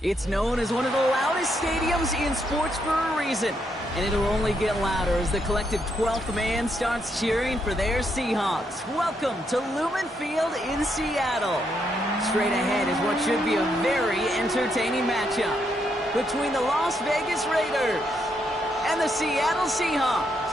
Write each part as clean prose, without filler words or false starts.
It's known as one of the loudest stadiums in sports for a reason, and it'll only get louder as the collective 12th man starts cheering for their Seahawks. Welcome to Lumen Field in Seattle. Straight ahead is what should be a very entertaining matchup between the Las Vegas Raiders and the Seattle Seahawks.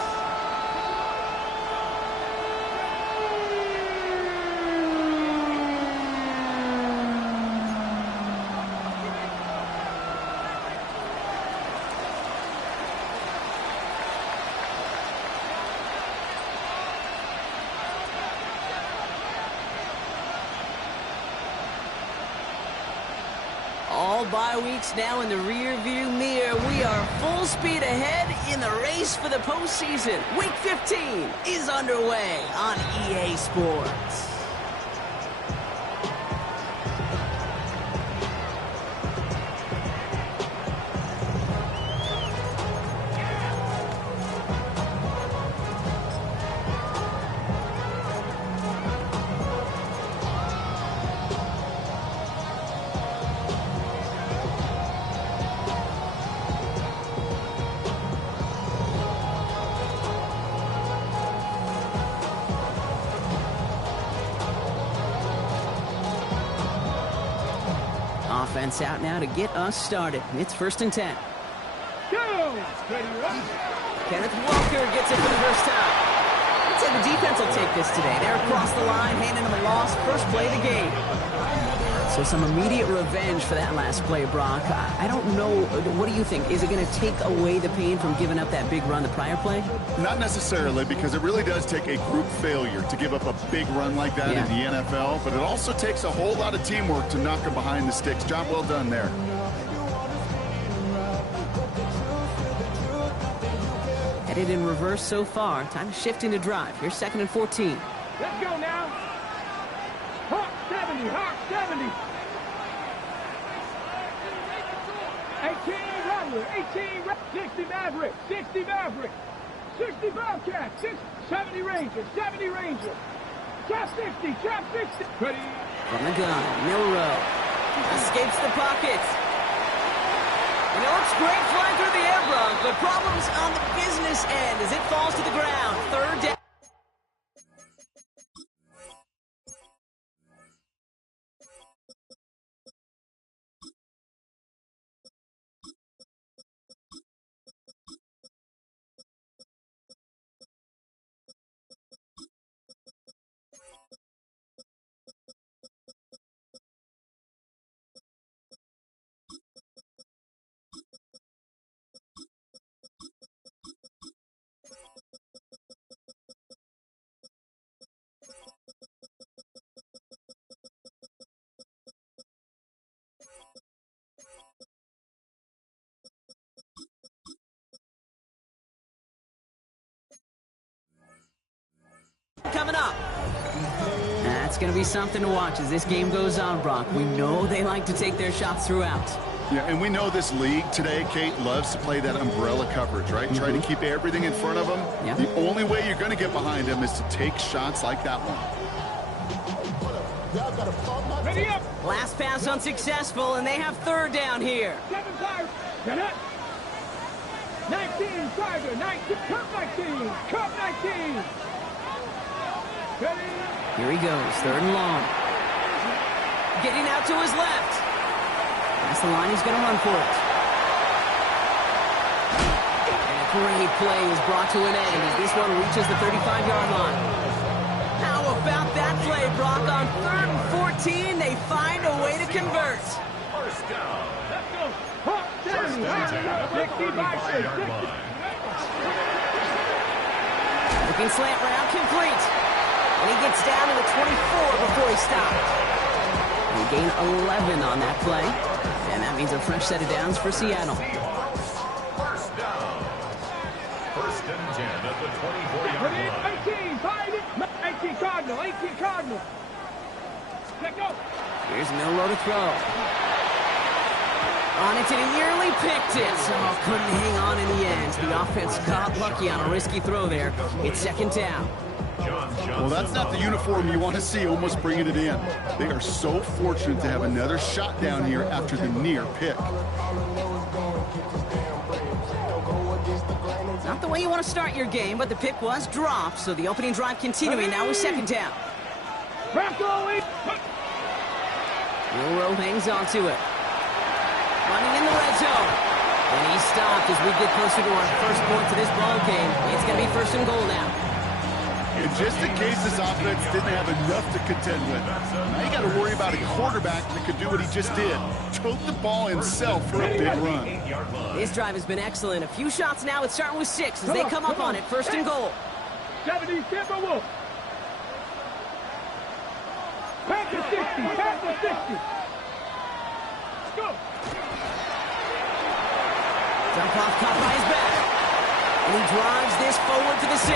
All bye weeks now in the rear-view mirror. We are full speed ahead in the race for the postseason. Week 15 is underway on EA Sports. Offense out now to get us started. It's 1st and 10. Go! Kenneth Walker gets it for the first time. I'd say the defense will take this today. They're across the line, handing them a loss. First play of the game. So some immediate revenge for that last play, Brock. I don't know. What do you think? Is it going to take away the pain from giving up that big run the prior play? Not necessarily, because it really does take a group failure to give up a big run like that in the NFL, but it also takes a whole lot of teamwork to knock them behind the sticks. Job well done there. Headed in reverse so far. Time to shift into drive. Here's 2nd and 14. Let's go now. Hawk 70, Hawk 70. 18 Rattler, 60 Maverick, 60 Maverick, 60 Bobcat, 70 Ranger, 70 Ranger. Trap 60, trap 60. Ready? From the gun, Milrow escapes the pocket. And it looks great flying through the air, Brock, but problems on the business end as it falls to the ground. 3rd down. Coming up. That's going to be something to watch as this game goes on, Brock. We know they like to take their shots throughout. Yeah, and we know this league today, Kate, loves to play that umbrella coverage, right? Try to keep everything in front of them. Yep. The only way you're going to get behind them is to take shots like that one. Ready up. Last pass unsuccessful, and they have 3rd down here. 7-5. Get up. 19, Tiger, 19, Cup 19, Cup 19. Ready? Here he goes, 3rd and long. Getting out to his left. That's the line, he's going to run for it. And a great play is brought to an end as this one reaches the 35-yard line. How about that play, Brock? On 3rd and 14, they find a way to convert. First down. Let's go. Hawk 70, Hawk 60 by 60. Looking slant route, complete. And he gets down to the 24 before he stopped. He gained 11 on that play. And that means a fresh set of downs for Seattle. First down. 1st and 10 at the 24-yard line. 18, find it. 18 Cardinal, 18 Cardinal. Let go. Here's Milrow to throw. On it, and he nearly picked it. Oh, couldn't hang on in the end. The offense got lucky on a risky throw there. It's 2nd down. Well, that's not the uniform you want to see almost bringing it in. They are so fortunate to have another shot down here after the near pick. Not the way you want to start your game, but the pick was dropped, so the opening drive continuing now with second down. Milroe hangs on to it. Running in the red zone. And he stopped as we get closer to our first point to this ball game. It's going to be first and goal now. And just in case this offense didn't have enough to contend with, now you got to worry about a quarterback that could do what he just did. Choke the ball himself for a big run. This drive has been excellent. A few shots now. It's starting with 6 as they come up on it. First and goal. 70 Timberwolves. Back to 60. Back to 60. Go. Dump off caught by his back. And he drives this forward to the 6.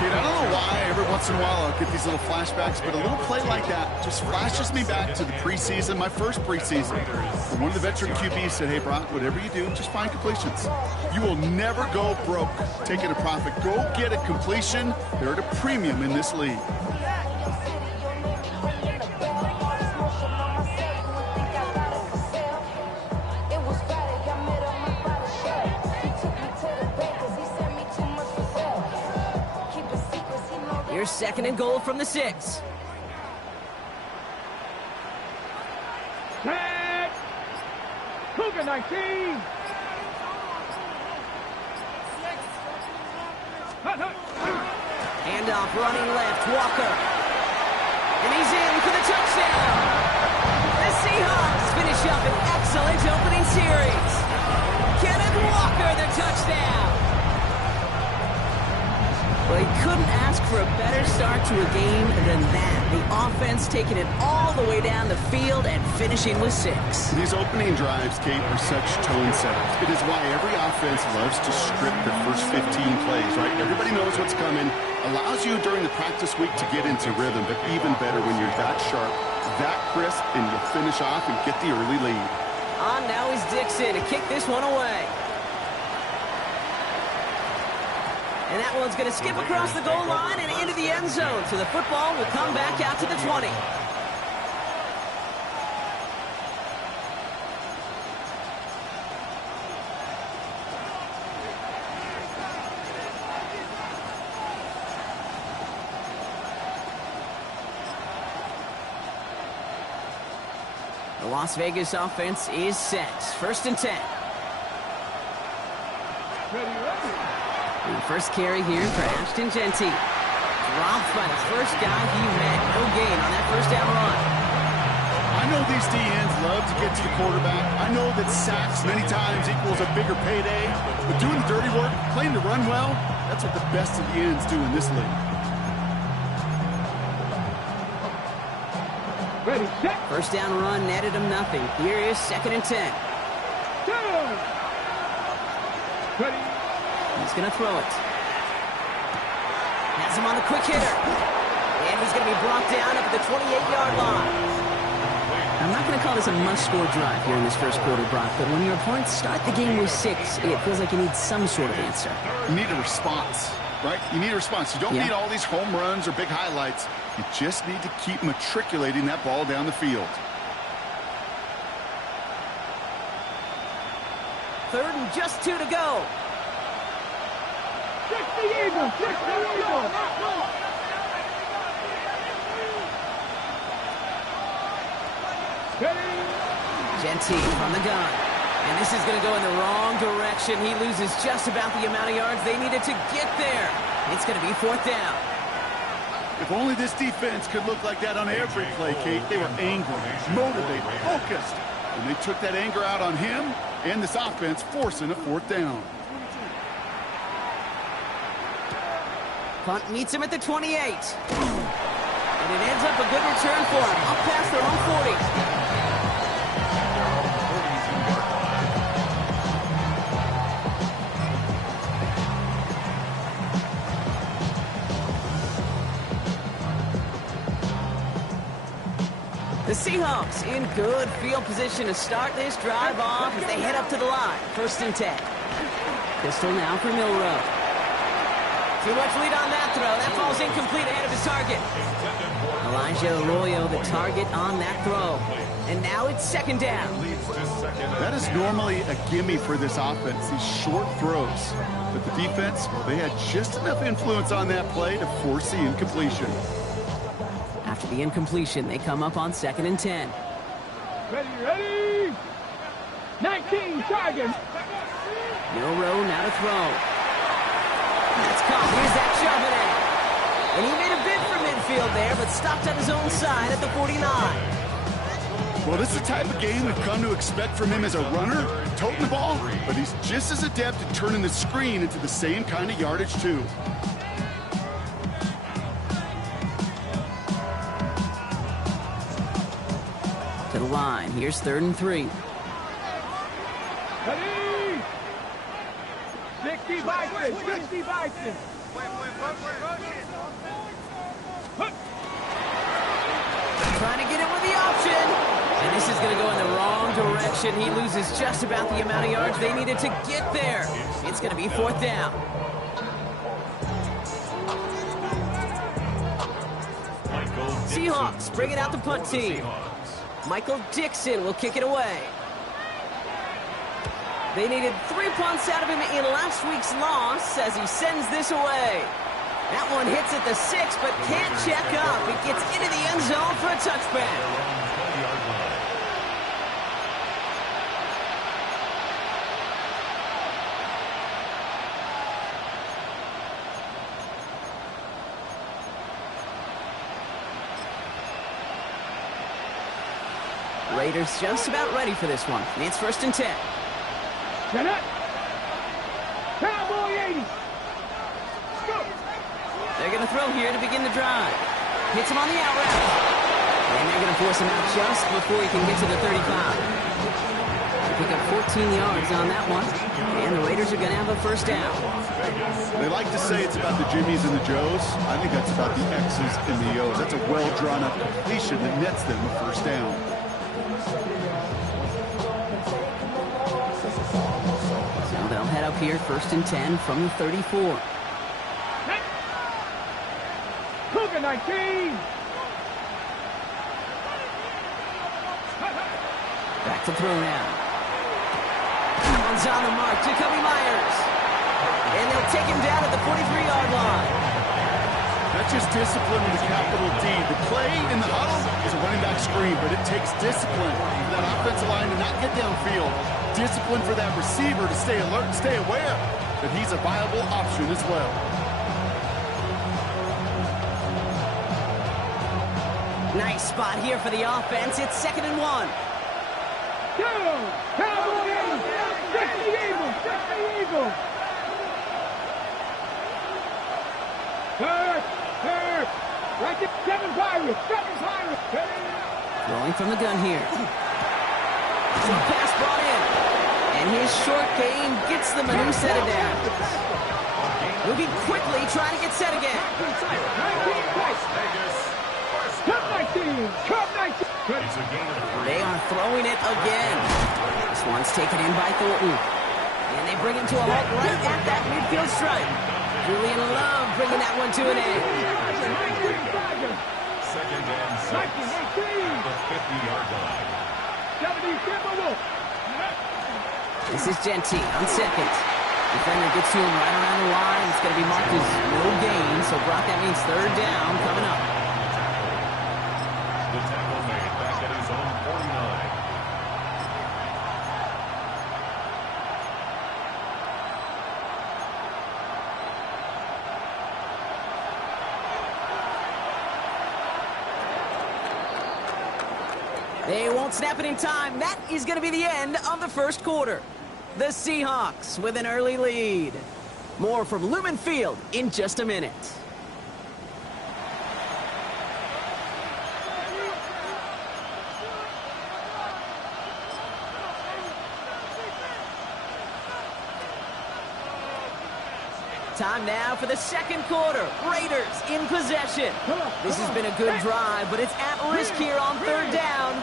Dude, I don't know why every once in a while I'll get these little flashbacks, but a little play like that just flashes me back to the preseason, my first preseason. And one of the veteran QBs said, hey, Brock, whatever you do, just find completions. You will never go broke taking a profit. Go get a completion. They're at a premium in this league. Here's second and goal from the 6. Tag. Cougar 19. Handoff running left. Walker. And he's in for the touchdown. The Seahawks finish up an excellent opening series. Kenneth Walker, the touchdown. Well, he couldn't ask for a better start to a game than that. The offense taking it all the way down the field and finishing with 6. These opening drives, Kate, are such tone setters. It is why every offense loves to script their first 15 plays, right? Everybody knows what's coming. Allows you during the practice week to get into rhythm, but even better when you're that sharp, that crisp, and you finish off and get the early lead. On now is Dixon to kick this one away. And that one's going to skip across the goal line and into the end zone. So the football will come back out to the 20. The Las Vegas offense is set. First and 10. The first carry here for Ashton Jeanty. Dropped by the first guy he met. No gain on that first down run. I know these DNs love to get to the quarterback. I know that sacks many times equals a bigger payday. But doing the dirty work, playing to run well, that's what the best of the ends do in this league. Ready, set. First down run netted him nothing. Here is second and 10. Ready. He's going to throw it. Has him on the quick hitter. And he's going to be brought down up at the 28-yard line. I'm not going to call this a must-score drive here in this first quarter, Brock, but when your opponents start the game with 6, it feels like you need some sort of answer. You need a response, right? You need a response. You don't need all these home runs or big highlights. You just need to keep matriculating that ball down the field. Third and just 2 to go. 60 Eagles! 60 Eagles! Jeanty from the gun. And this is going to go in the wrong direction. He loses just about the amount of yards they needed to get there. It's going to be fourth down. If only this defense could look like that on every play, Kate. They were angry, motivated, focused. And they took that anger out on him and this offense, forcing a fourth down. Punt meets him at the 28. And it ends up a good return for him. Up past their own 40. The Seahawks in good field position to start this drive off as they head up to the line. First and 10. Pistol now for Milroe. Too much lead on that throw. That falls incomplete ahead of his target. Elijah Arroyo, the target on that throw. And now it's second down. That is normally a gimme for this offense, these short throws. But the defense, well, they had just enough influence on that play to force the incompletion. After the incompletion, they come up on 2nd and 10. Ready? 19 targets. Milroe now to throw. That's caught. Here's that shove it in. And he made a bid for midfield there, but stopped on his own side at the 49. Well, this is the type of game we've come to expect from him as a runner, toting the ball, but he's just as adept at turning the screen into the same kind of yardage, too. To the line. Here's 3rd and 3. Ready? 60 Vikings. 60 Vikings. Trying to get in with the option. And this is going to go in the wrong direction. He loses just about the amount of yards they needed to get there. It's going to be 4th down. Seahawks bring it out the punt team. Michael Dixon will kick it away. They needed 3 punts out of him in last week's loss as he sends this away. That one hits at the 6, but can't check up. It gets into the end zone for a touchback. Raiders just about ready for this one. It's 1st and 10. Get it. Cowboy 80. Go. They're going to throw here to begin the drive. Hits him on the out route. And they're going to force him out just before he can get to the 35. They pick up 14 yards on that one. And the Raiders are going to have a 1st down. They like to say it's about the Jimmies and the Joes. I think that's about the X's and the O's. That's a well-drawn-up completion that nets them a 1st down. So they'll head up here 1st and 10 from the 34. Cougar 19. Back to throw now. One's on the mark. Jacoby Myers. And they'll take him down at the 43-yard line. That's just discipline with a capital D. The play in the huddle is a running back screen, but it takes discipline for that offensive line to not get downfield. Discipline for that receiver to stay alert and stay aware that he's a viable option as well. Nice spot here for the offense. It's 2nd and 1. Go. Cowboy 80. Check the Eagles. Check the Eagles. Third. Right there. 7 Pirates. 7 Pirates. Throwing from the gun here. Short pass brought in. And his short gain gets them a new set of downs. Moving quickly, trying to get set again. 19. Cup 19. They are throwing it again. This one's taken in by Thornton. And they bring him to a halt right at that midfield stripe. Julian Love bringing that one to an end. 2nd and 6. The 50-yard line. This is Genty on 2nd. Defender gets to him right around the line. It's going to be marked as no gain. So Brock, that means 3rd down coming up. The tackle made back at his own 49. They won't snap it in time. That is going to be the end of the 1st quarter. The Seahawks with an early lead. More from Lumen Field in just a minute. Time now for the 2nd quarter. Raiders in possession. This has been a good drive, but it's at risk here on 3rd down.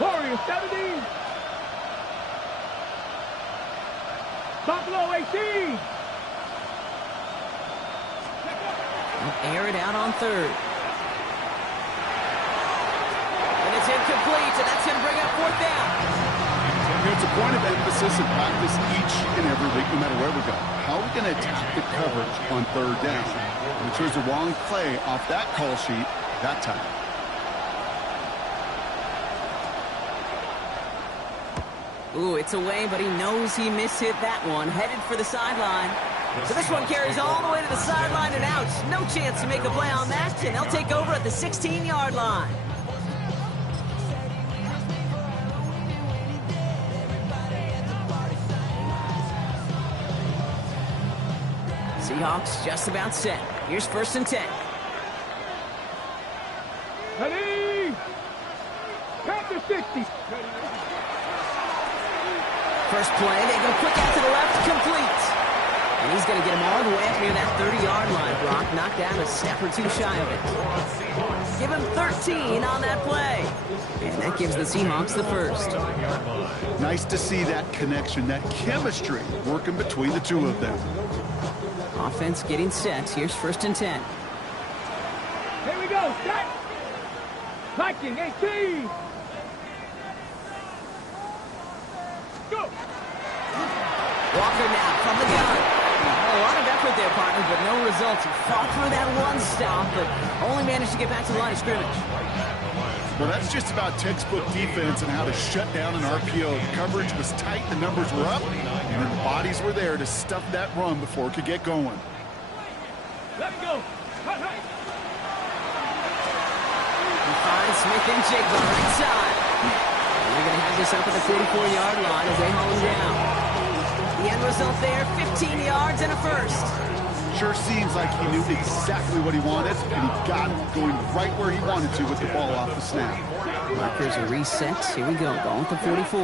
Warriors 17. Buffalo 18. They'll air it out on third. And it's incomplete, and that's going to bring up fourth down. It's a point of emphasis and practice each and every week, no matter where we go. How are we going to attack the coverage on third down? We chose the wrong play off that call sheet that time. Ooh, it's away, but he knows he mishit that one. Headed for the sideline. So this one carries all the way to the sideline and out. No chance to make a play on that, and they'll take over at the 16-yard line. Seahawks just about set. Here's 1st and 10. Ready? Count to 60. First play, they go quick out to the left, complete. And he's going to get him all the way up near that 30-yard line. Brock knocked down a step or two shy of it. Give him 13 on that play. And that gives the Seahawks the first. Nice to see that connection, that chemistry working between the two of them. Offense getting set. Here's 1st and 10. Here we go. Set. Viking 18. Go. Walker now from the gun. A lot of effort there, partner, but no results. He fought through that one stop, but only managed to get back to the line of scrimmage. Well, that's just about textbook defense and how to shut down an RPO. The coverage was tight, the numbers were up, and the bodies were there to stuff that run before it could get going. Let's go. Hut, hut. He finds Smith and Jigba right side. And they're going to have this up at the 44-yard line as they haul him down. The end result there, 15 yards and a first. Sure seems like he knew exactly what he wanted, and he got it going right where he wanted to with the ball off the snap. Markers are reset. Here we go, going with the 44.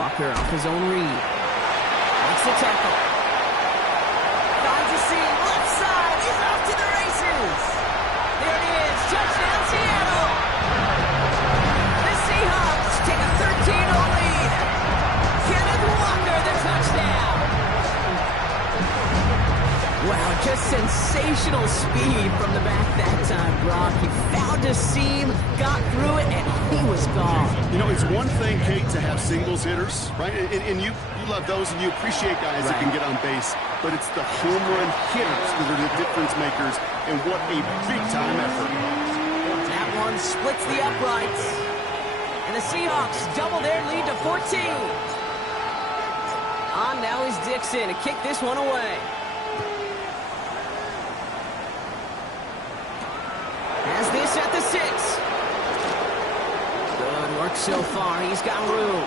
Walker off his own read. Makes the tackle. Finds a seam, left side. He's off to the races. There it is, touchdown Seattle. The Seahawks take a 13-0 lead. Kenneth Walker, the touchdown. Wow, just sensational speed from the back that time, Brock. He found a seam, got through it, and he was gone. You know, it's one thing, Kate, to have singles hitters, right? And you love those, and you appreciate guys that can get on base. But it's the home run hitters that are the difference makers, and what a big-time effort. That one splits the uprights. And the Seahawks double their lead to 14. On now is Dixon to kick this one away. Has this at the 6. Good work so far. He's got room.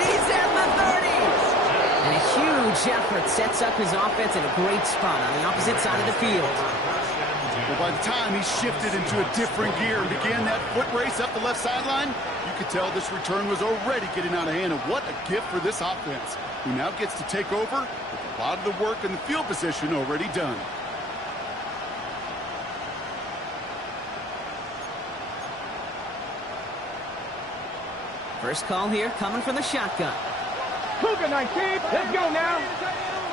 He's at the 30. And a huge effort sets up his offense in a great spot on the opposite side of the field. Well, by the time he shifted into a different gear and began that foot race up the left sideline, you could tell this return was already getting out of hand. And what a gift for this offense, who now gets to take over with a lot of the work and the field position already done. First call here coming from the shotgun. Cougar 19. Let's go now.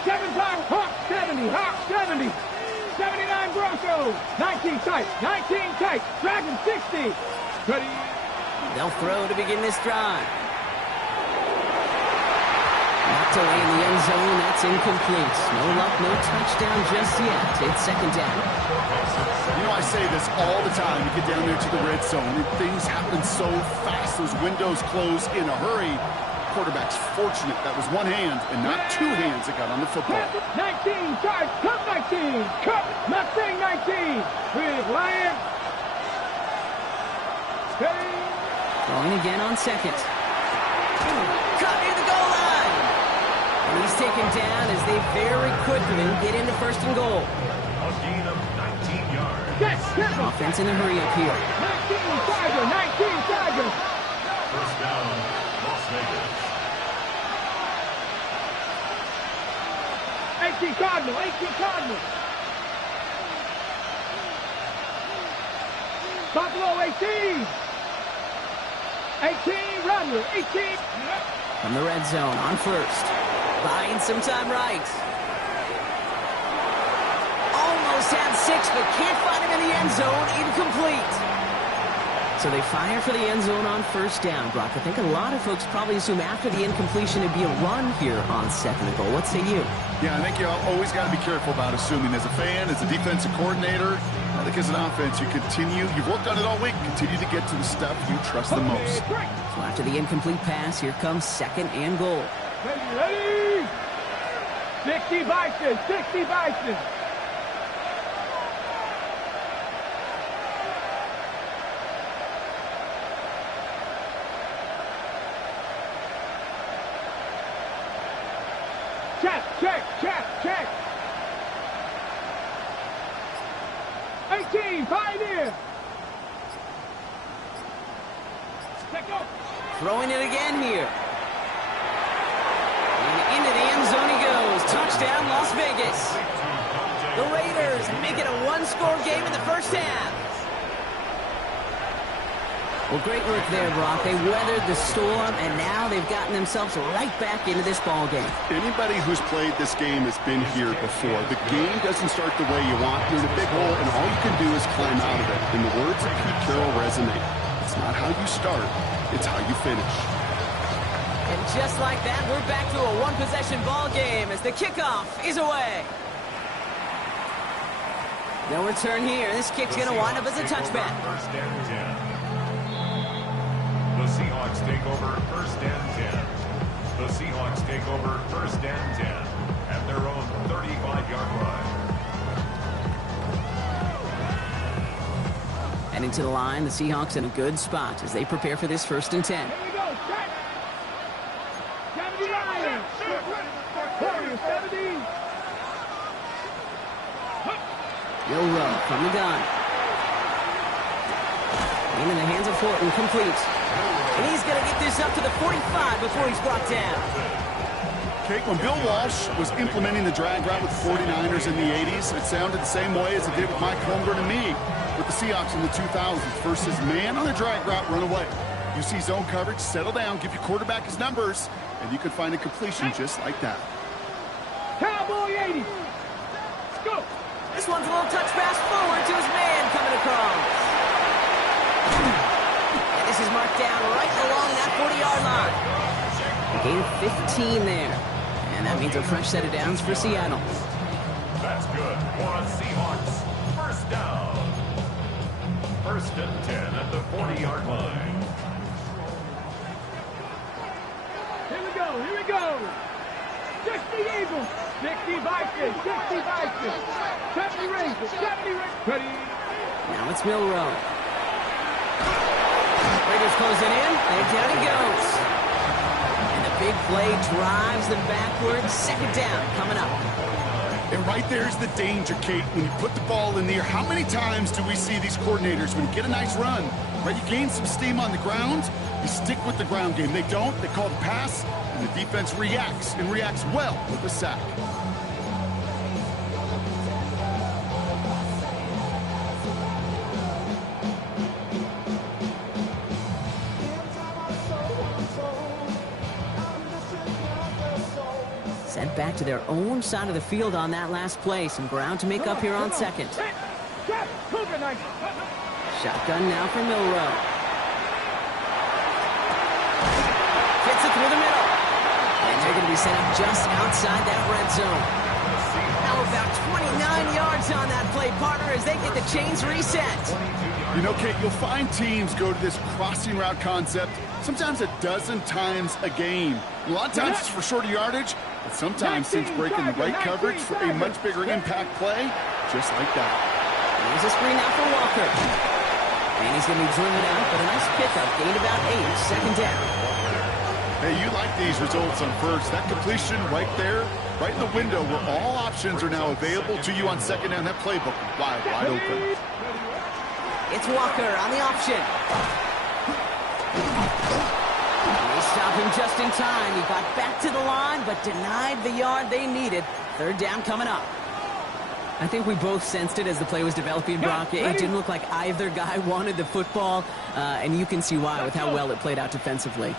7 times Hawk 70. Hawk 70. 79 Broncos. 19 tight. 19 tight. Dragon 60. Ready. They'll throw to begin this drive. Knocked away in the end zone. That's incomplete. No luck, no touchdown just yet. It's 2nd down. You know, I say this all the time. You get down there to the red zone, and things happen so fast. Those windows close in a hurry. Quarterback's fortunate that was one hand and not two hands that got on the football. 19 tight. Cup 19. Cup Mustang 19. With Lion. Ready. Going again on 2nd. Cut near the goal line. And he's taken down as they very quickly get into 1st and goal. A gain of 19 yards. Yes, yes. Offense in a hurry up here. 19 Tiger. 19 Tiger. First down, Las Vegas. 18 Cardinal. 18 Cardinal. Buffalo 18. 18 Runner. 18. From the red zone on 1st. Buying some time right. Almost had 6, but can't find him in the end zone. Incomplete. So they fire for the end zone on first down, Brock. I think a lot of folks probably assume after the incompletion it'd be a run here on second and goal. What say you? Yeah, I think you always got to be careful about assuming. As a fan, as a defensive coordinator, I think as an offense, you've worked on it all week, continue to get to the stuff you trust the most. So after the incomplete pass, here comes second and goal. Ready? 60 Bison, 60 Bison. Check. 18, pioneer. Check go. Throwing it again here. And into the end zone he goes. Touchdown, Las Vegas. The Raiders make it a one-score game in the first half. Well, great work there, Brock. They weathered the storm, and now they've gotten themselves right back into this ball game. Anybody who's played this game has been here before. The game doesn't start the way you want. You're in a big hole, and all you can do is climb out of it. And the words of Pete Carroll resonate. It's not how you start, it's how you finish. And just like that, we're back to a one-possession ball game as the kickoff is away. No return here. This kick's going to wind up as a touchback. First and 10. The Seahawks take over first and 10. The Seahawks take over first and 10 at their own 35-yard line. Heading to the line, the Seahawks in a good spot as they prepare for this first and 10. Here we go, check. 70 Lions. 70. Will Rowe from the gun. Into the hands of Horton, complete. And he's going to get this up to the 45 before he's brought down. Okay, when Bill Walsh was implementing the drag route with the 49ers in the 80s, it sounded the same way as it did with Mike Holmgren and me with the Seahawks in the 2000s. Versus man on the drag route, run away. You see zone coverage, settle down, give your quarterback his numbers, and you could find a completion just like that. Cowboy 80. Let's go. This one's a little touch pass forward to his man coming across. And this is marked down right along that 40-yard line. A gain of 15 there. And that means a fresh set of downs for Seattle. That's good for a Seahawks. First down. First and 10 at the 40-yard line. Here we go. 60 Eagles. 60 Vikings. 60 Vikings. 70 Rangers. 70 Rangers. Ready. Now it's Milroe. Raiders closing in, and down he goes. And the big play drives them backwards. Second down coming up. And right there's the danger, Kate. When you put the ball in the air, how many times do we see these coordinators, when you get a nice run, right, you gain some steam on the ground, you stick with the ground game. They don't, they call the pass, and the defense reacts, and reacts well with a sack. Sent back to their own side of the field on that last play. Some ground to make up here on second. Shotgun now for Milroe. Gets it through the middle. And they're going to be set up just outside that red zone. Now about 29 yards on that play, partner, as they get the chains reset. You know, Kate, you'll find teams go to this crossing route concept sometimes a dozen times a game. A lot of times it's for shorter yardage, but sometimes teams breaking the right coverage for a much bigger impact play, just like that. Here's a screen now for Walker. And he's going to be driven out, but a nice pickup. Gained about 8, second down. Hey, you like these results on first. That completion right there, right in the window where all options are now available to you on second down. That playbook wide open. It's Walker on the option. They stop him just in time. He got back to the line, but denied the yard they needed. Third down coming up. I think we both sensed it as the play was developing, Brock. It didn't look like either guy wanted the football, and you can see why with how well it played out defensively.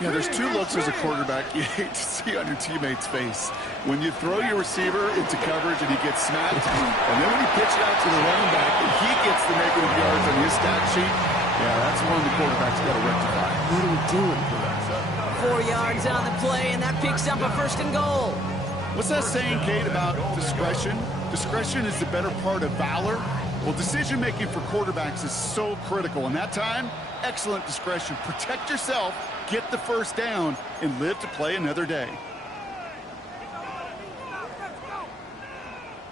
Yeah, there's two looks as a quarterback you hate to see on your teammate's face. When you throw your receiver into coverage and he gets smacked, and then when you pitch it out to the running back and he gets the negative yards on his stat sheet, yeah, that's one the quarterback's got to rectify. What are we doing here? 4 yards on the play, and that picks up a 1st and goal. What's that saying, Kate, about discretion? Discretion is the better part of valor. Well, decision-making for quarterbacks is so critical. In that time, excellent discretion. Protect yourself, get the 1st down, and live to play another day.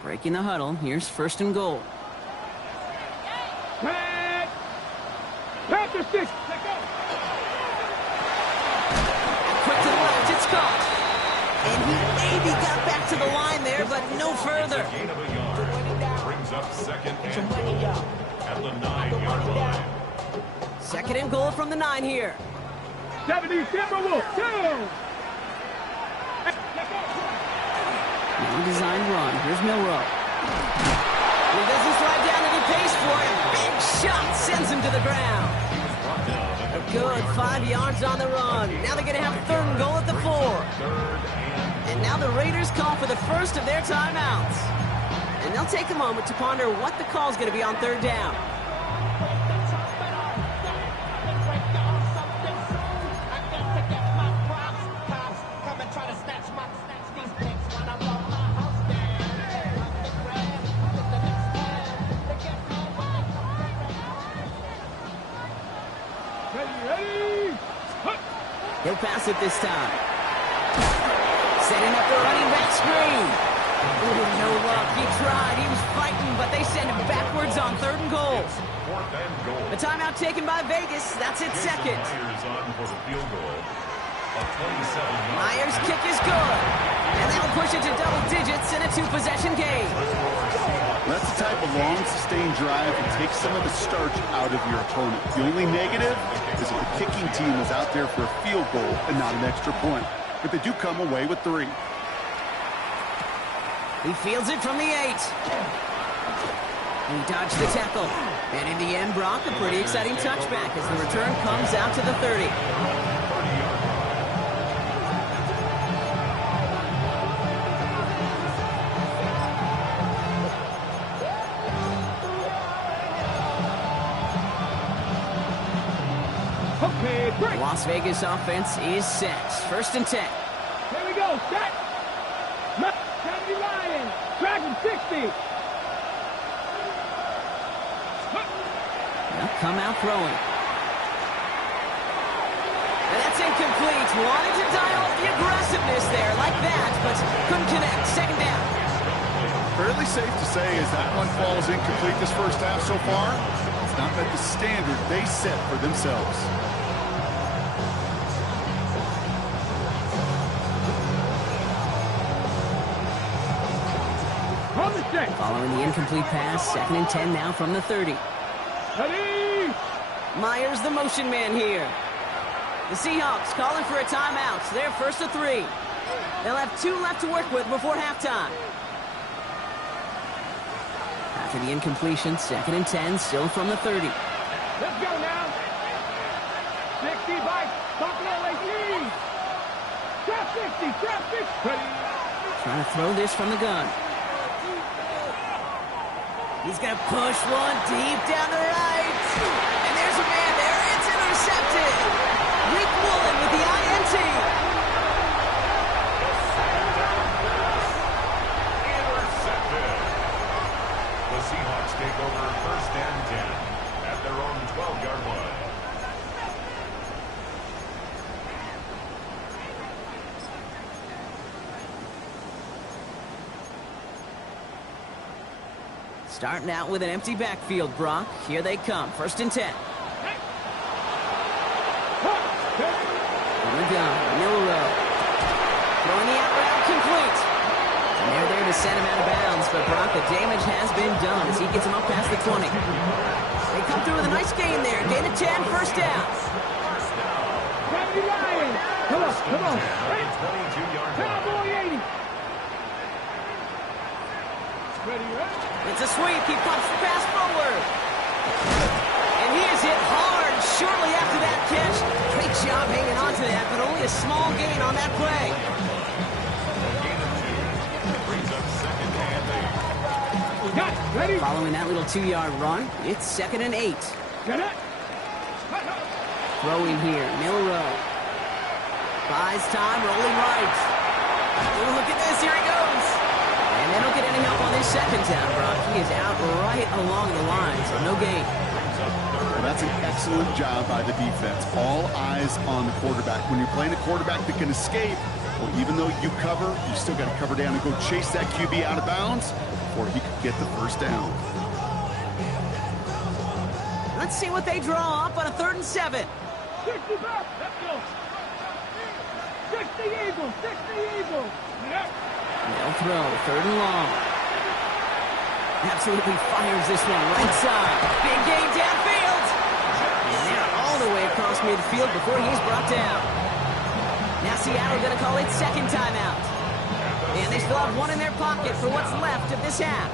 Breaking the huddle. Here's 1st and goal. Pass the 6. Let go. Quick to the left. It's caught. And he maybe got back to the line there, but no further. Gain of a yard. Brings up 2nd and goal at the 9-yard line. 2nd and goal from the 9 here. 70 Timberwolves. 2. Well-designed run. Here's Milroe. He doesn't slide down any pace for him. Big shot sends him to the ground. A good 5 yards on the run. Now they're going to have 3rd and goal at the 4. And now the Raiders call for the first of their timeouts. And they'll take a moment to ponder what the call is going to be on 3rd down. He'll pass it this time. Setting up the running back screen. Ooh, no luck. He tried. He was fighting, but they send him backwards on 3rd and goal. 4th and goal. A timeout taken by Vegas. That's its 2nd. Myers on for the field goal. A 27-yard. Myers' kick is good. And that'll push it to double digits in a 2-possession game. That's the type of long, sustained drive that takes some of the starch out of your opponent. The only negative is that the kicking team is out there for a field goal and not an extra point. But they do come away with 3. He fields it from the 8. He dodged the tackle. And in the end, Brock, a pretty exciting touchback as the return comes out to the 30. Okay, break. Las Vegas offense is set. 1st and 10. Here we go. Set. 70 Lions. Dragon 60. They'll come out throwing. And that's incomplete. Wanted to dial up the aggressiveness there like that, but couldn't connect. 2nd down. Fairly safe to say as that one falls incomplete this 1st half so far, it's not met the standard they set for themselves. Following the incomplete pass, 2nd and 10 now from the 30. Ready? Myers, the motion man here. The Seahawks calling for a timeout. They're 1st of 3. They'll have 2 left to work with before halftime. After the incompletion, 2nd and 10, still from the 30. Let's go now. 60 by Buffalo lead. Trap 60, trap 60. Ready? Trying to throw this from the gun. He's going to push one deep down the right. And there's a man there. It's intercepted. Rick Woolen with the INT. Intercepted. The Seahawks take over 1st and 10 at their own 12-yard line. Starting out with an empty backfield, Brock. Here they come. 1st and 10. On the gun, Milroe. Throwing the out route complete. And they're there to send him out of bounds, but Brock, the damage has been done as he gets him up past the 20. They come through with a nice gain there. Gain of 10, 1st down. 70 Lions. Come on, come on. 22-yard line. Cowboy 80. Ready, ready? It's a sweep. He pumps the pass forward. And he is hit hard shortly after that catch. Great job hanging on to that, but Following that little 2-yard run, it's 2nd and 8. Throwing here, Milroe. Buys time, rolling right. Ooh, look at this, here he goes. And they don't get any help on this second down, Brock. He is out right along the line, so no gain. Well, that's an excellent job by the defense. All eyes on the quarterback. When you're playing a quarterback that can escape, well, even though you cover, you still got to cover down and go chase that QB out of bounds before he could get the first down. Let's see what they draw up on a 3rd and 7. 60 back. Let's go. 60 Eagles. 60 Eagles. They'll throw, 3rd and long. Absolutely fires this one right side. Big game downfield. And they're all the way across midfield before he's brought down. Now Seattle going to call it 2nd timeout. And they still have one in their pocket for what's left of this half.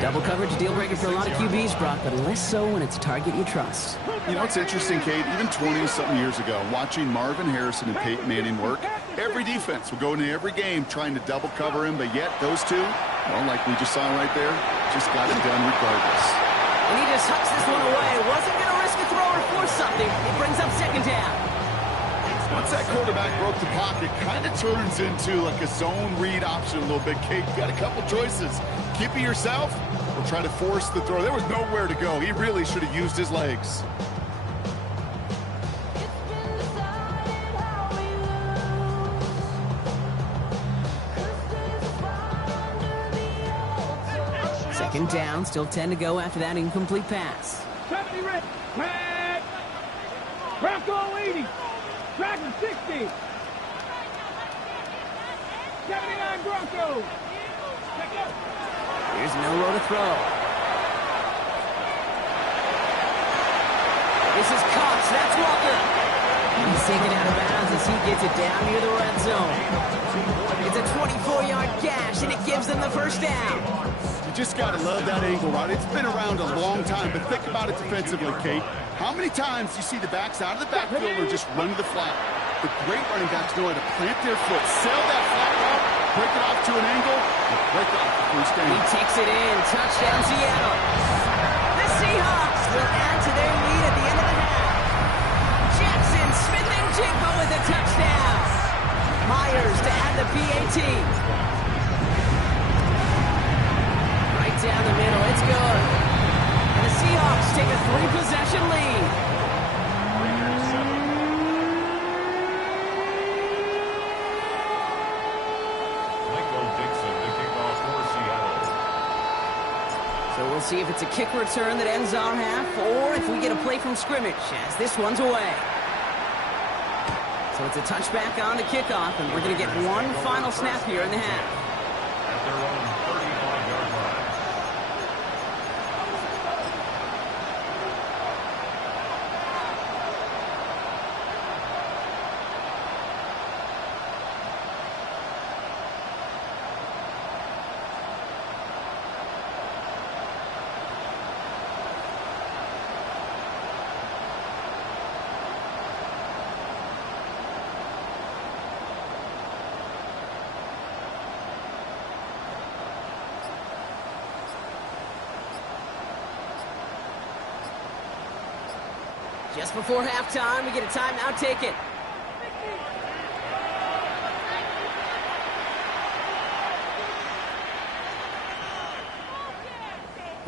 Double coverage deal breaker for a lot of QBs, Brock, but less so when it's a target you trust. You know, it's interesting, Kate, even 20-something years ago, watching Marvin Harrison and Peyton Manning work, every defense would go into every game trying to double cover him, but yet those two, well, like we just saw right there, just got it done regardless. And he just hucks this one away. Wasn't going to risk a throw or force something. It brings up 2nd down. Once that quarterback broke the pocket, kind of turns into like a zone read option a little bit, Kate. You got a couple choices. Keep it yourself or try to force the throw. There was nowhere to go. He really should have used his legs. Second down, still 10 to go after that incomplete pass. 70 red. Red. Bronco 80. Dragon 60. 79 Broncos. Here's Milroe to throw. This is Cox. That's Walker. He's taken out of bounds as he gets it down near the red zone. It's a 24-yard gash, and it gives them the first down. You just got to love that angle, right? It's been around a long time, but think about it defensively, Kate. How many times do you see the backs out of the backfield or just run to the flat? The great running backs know how to plant their foot, sail that flat route, break it off to an angle, and break off the first down. He takes it in. Touchdown, Seattle. The Seahawks will add to their lead at the end of the half. Jackson, Smith, and Jigba with a touchdown. Myers to add the PAT. Right down the middle. It's good. And the Seahawks take a 3-possession lead. So we'll see if it's a kick return that ends our half, or if we get a play from scrimmage, as this one's away. So it's a touchback on the kickoff, and we're going to get one final snap here in the half. At their own 35-yard line. Just before halftime, we get a timeout taken.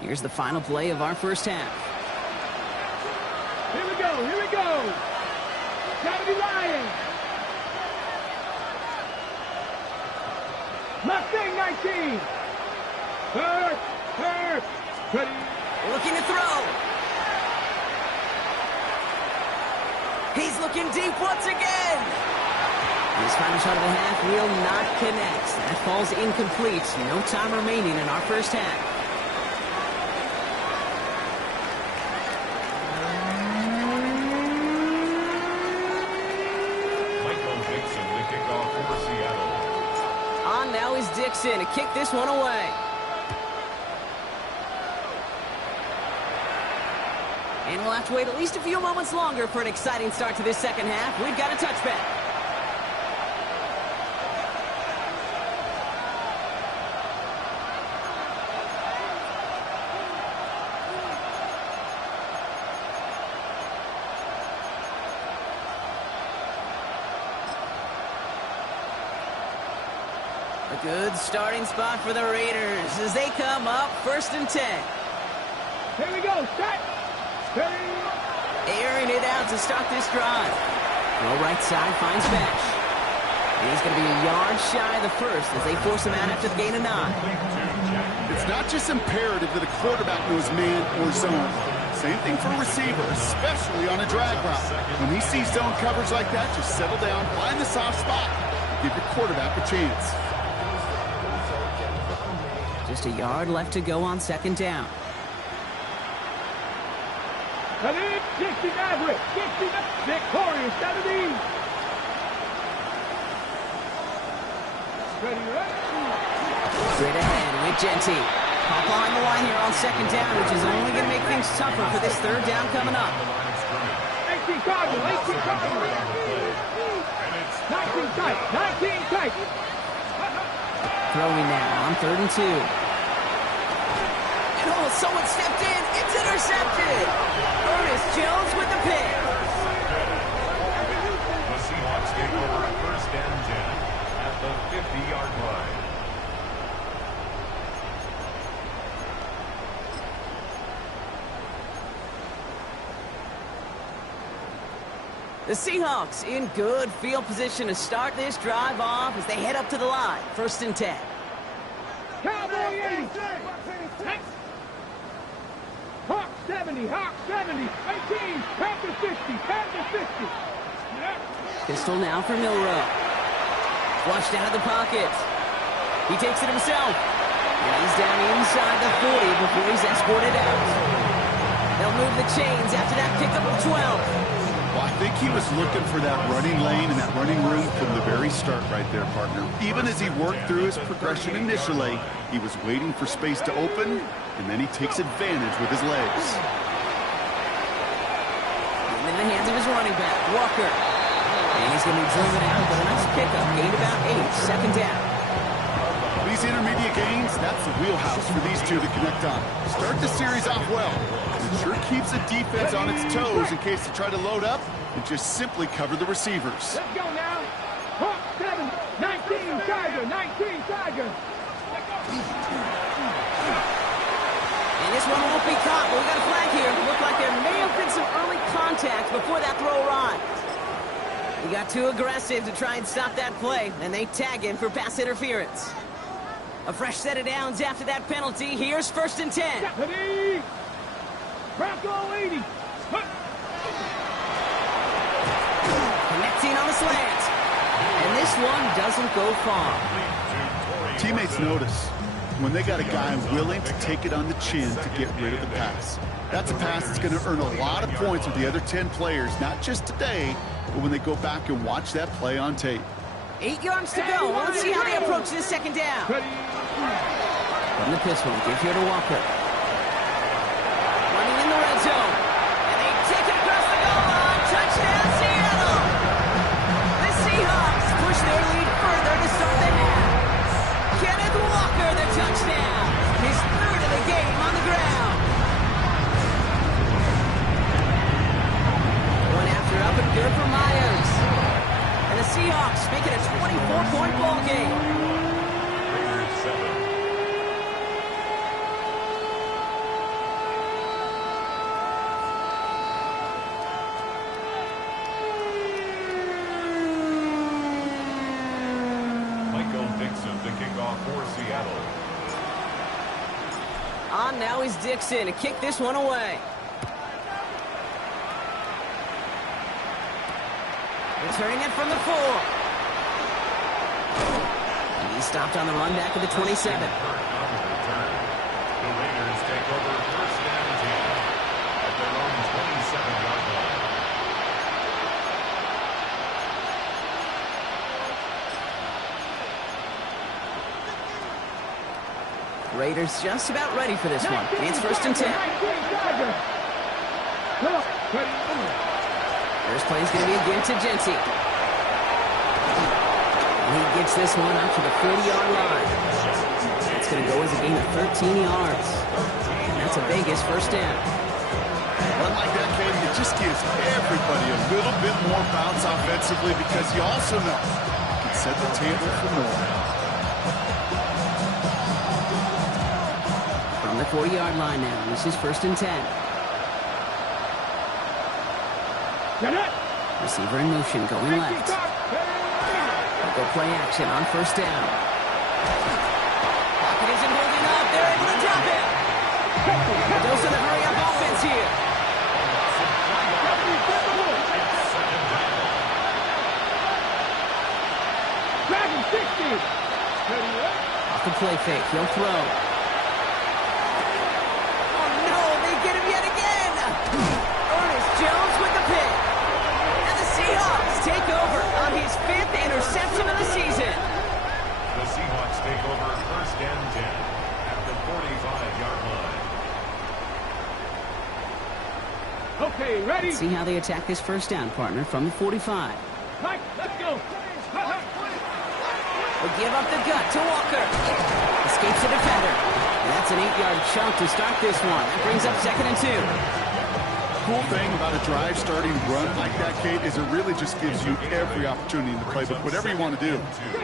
Here's the final play of our first half. Here we go. Here we go. Gotta be Lions. Mustang 19. Hurt. Ready. Looking to throw. He's looking deep once again. His final shot of the half will not connect. That falls incomplete. No time remaining in our first half. Michael Dixon, the kickoff for Seattle. On now is Dixon to kick this one away. And we'll have to wait at least a few moments longer for an exciting start to this second half. We've got a touchback. A good starting spot for the Raiders as they come up 1st and 10. Here we go. Set. Ready. Airing it out to start this drive. Throw right side finds Bash. He's going to be a yard shy of the first as they force him out after the gain of 9. It's not just imperative that a quarterback knows man or zone. Same thing for a receiver, especially on a drag route. When he sees zone coverage like that, just settle down, find the soft spot, give your quarterback a chance. Just a yard left to go on 2nd down. Ready. 60 Maverick. 60 victorious 70. Ready. Straight ahead with Jeanty. Hop on the line here on 2nd down, which is only going to make things tougher for this 3rd down coming up. 18 Cardinal. 18 Cardinal. 19 tight. 19 tight. Throwing now on 3rd and 2. And oh, someone stepped in. It's intercepted. Ernest Jones with the pick. The Seahawks take over 1st and 10 at the 50-yard line. The Seahawks in good field position to start this drive off as they head up to the line. 1st and 10. Cowboy 80. Hawk 70. Hawk 70. 18. Panther 60. Panther 60. Pistol now for Milroe. Flushed out of the pocket. He takes it himself. And he's down inside the 40 before he's escorted out. They'll move the chains after that pickup of 12. Well, I think he was looking for that running lane and that running room from the very start right there, partner. Even as he worked through his progression initially, he was waiting for space to open, and then he takes advantage with his legs. In the hands of his running back, Walker. And he's going to be driven out, but a nice pickup. Gained about 8, 2nd down. These intermediate gains, that's the wheelhouse for these two to connect on. Start the series off well. It sure keeps the defense on its toes in case they try to load up and just simply cover the receivers. Let's go now. Hawk 7. 19 Tiger. 19 Tiger. And this one won't be caught, but we got a flag here. Looked like there may have been some early contact before that throw arrived. He got too aggressive to try and stop that play, and they tag him for pass interference. A fresh set of downs after that penalty. Here's 1st and 10. Ready. Bronco 80. Connecting on the slant. And this one doesn't go far. Teammates notice when they got a guy willing to take it on the chin to get rid of the pass. That's a pass that's going to earn a lot of points with the other 10 players, not just today, but when they go back and watch that play on tape. 8 yards to go. Well, let's see how they approach this 2nd down. From the pistol, give here to Walker. Running in the red zone. And they take it across the goal line. Touchdown, Seattle. The Seahawks push their lead further to start the half. Kenneth Walker, the touchdown. His 3rd of the game on the ground. One after up and good for Myers. And the Seahawks make it a 24-point ball game. Raiders 7. Michael Dixon, the kickoff for Seattle. On now is Dixon to kick this one away. Returning it from the 4. And he's stopped on the run back of the 27. The Raiders take over 1st and 10 at their own 27-yard line. Raiders just about ready for this one. It's 1st and 10. First play is going to be again to Jeanty. And he gets this one up to the 40-yard line. It's going to go as a gain of 13 yards. And that's a Vegas 1st down. One like that, Katie, it just gives everybody a little bit more bounce offensively because you also know you can set the table for more. the 40-yard line now. This is 1st and 10. Receiver in motion, going left. They'll go play action on 1st down. Pocket isn't holding up. They're able to drop it. A dose of the hurry-up offense here. Dragon 60. Off the play fake, he'll throw. Oh no, they get him yet again! Ernest Jones with the pick. And the Seahawks take over on his 5th interception of the season. The Seahawks take over 1st and 10 at the 45-yard line. Okay, ready? See how they attack this 1st down, partner, from the 45. Mike, let's go. Will give up the gut to Walker. Escapes the defender. And that's an 8-yard chunk to start this one. That brings up 2nd and 2. Cool thing about a drive starting run like that, Kate, is it really just gives you every opportunity in the playbook, whatever you want to do.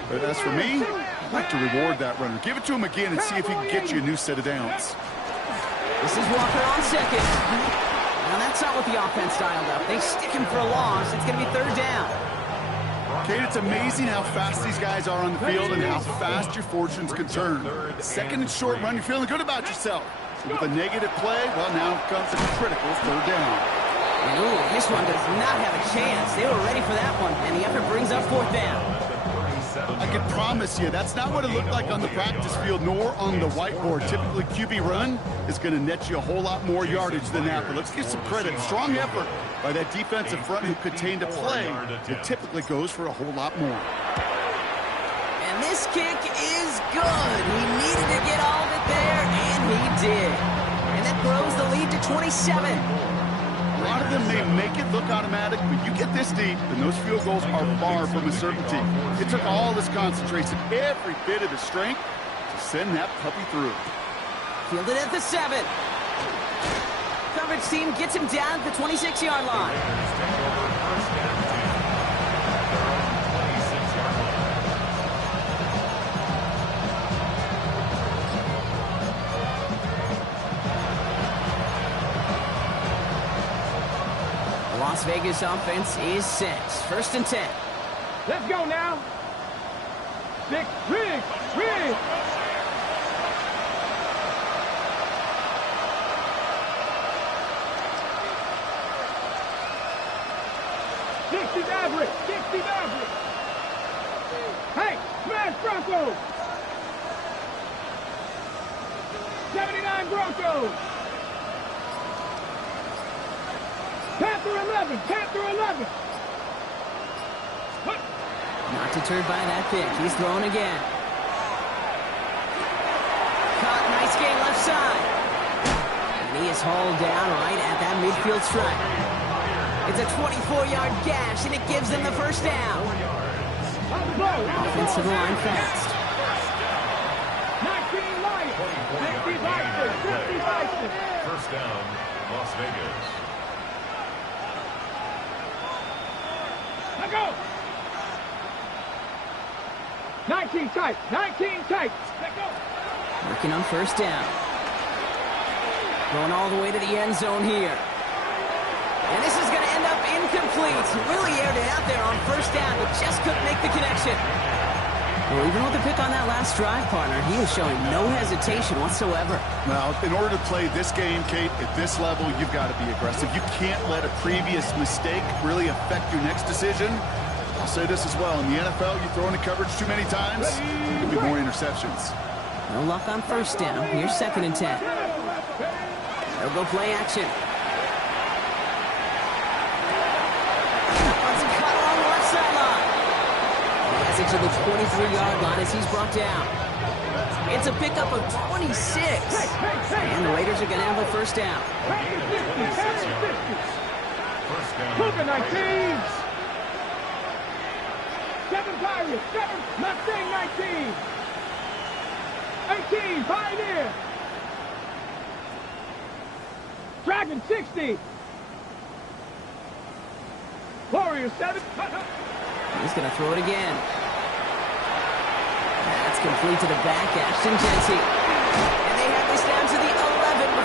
But as for me, I'd like to reward that runner. Give it to him again and see if he can get you a new set of downs. This is Walker on 2nd. Now that's not what the offense dialed up. They stick him for a loss. It's going to be 3rd down. Kate, it's amazing how fast these guys are on the field and how fast your fortunes can turn. 2nd and short run, you're feeling good about yourself. With a negative play, well, now comes a critical 3rd down. And ooh, this one does not have a chance. They were ready for that one, and the effort brings up 4th down. I can promise you, that's not what it looked like on the practice field, nor on the whiteboard. Typically, QB run is going to net you a whole lot more yardage than that. But let's give some credit. Strong effort by that defensive front who contained a play that typically goes for a whole lot more. And this kick is good. He needed to get all of it there, and he did. And that grows the lead to 27. A lot of them may make it look automatic, but you get this deep, and those field goals are far from a certainty. It took all his concentration, every bit of his strength, to send that puppy through. Fielded at the 7. Coverage team gets him down at the 26-yard line. Las Vegas offense is set. 1st and 10. Let's go now. Rig. 60 Maverick. Hey, smash Broncos. 79 Broncos. Panther 11. Not deterred by that pick. He's throwing again. Caught, nice gain left side. And he is hauled down right at that midfield stripe. It's a 24-yard gash, and it gives them the 1st down. Offense to the line fast. 19 Lions. 50 Vikings. 1st down, Las Vegas. Let go. 19 tight. Let go. Working on 1st down. Going all the way to the end zone here. And this is going to end up incomplete. Really aired it out there on 1st down, but just couldn't make the connection. Well, even with the pick on that last drive, partner, he was showing no hesitation whatsoever. Now, in order to play this game, Kate, at this level, you've got to be aggressive. You can't let a previous mistake really affect your next decision. I'll say this as well. In the NFL, you throw into coverage too many times, there could be more interceptions. No luck on 1st down. Here's 2nd and 10. They'll go play action. Wants a cut along the left sideline. He has it to the 23-yard line as he's brought down. It's a pickup of 26. And the Raiders are going to have a 1st down. Cougar 19. 7 Pirates. 7 Mustang 19. 18 Pioneer. Dragon 60. Warrior 7. He's going to throw it again. That's complete to the back, Ashton Jency. And they have this down to the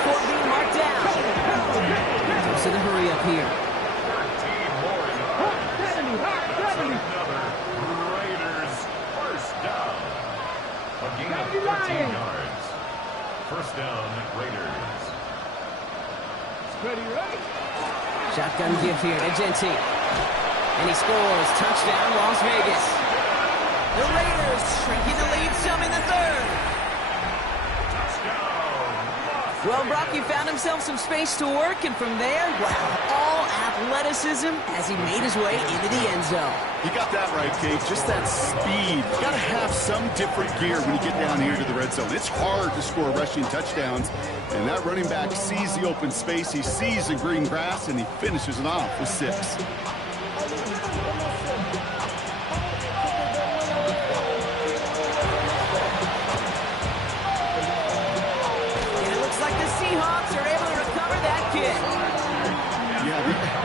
before being marked down. Goes to the hurry up here. 70, hot 70. Raiders first down. A gain of 13 yards. First down, Raiders. Ready, ready. Shotgun give here to Gentry. And he scores. Touchdown, Las Vegas. The Raiders shrinking the lead some in the third. Well, Brock, he found himself some space to work, and from there, wow, all athleticism as he made his way into the end zone. You got that right, Kate. Just that speed. You got to have some different gear when you get down here to the red zone. It's hard to score rushing touchdowns, and that running back sees the open space, he sees the green grass, and he finishes it off with 6.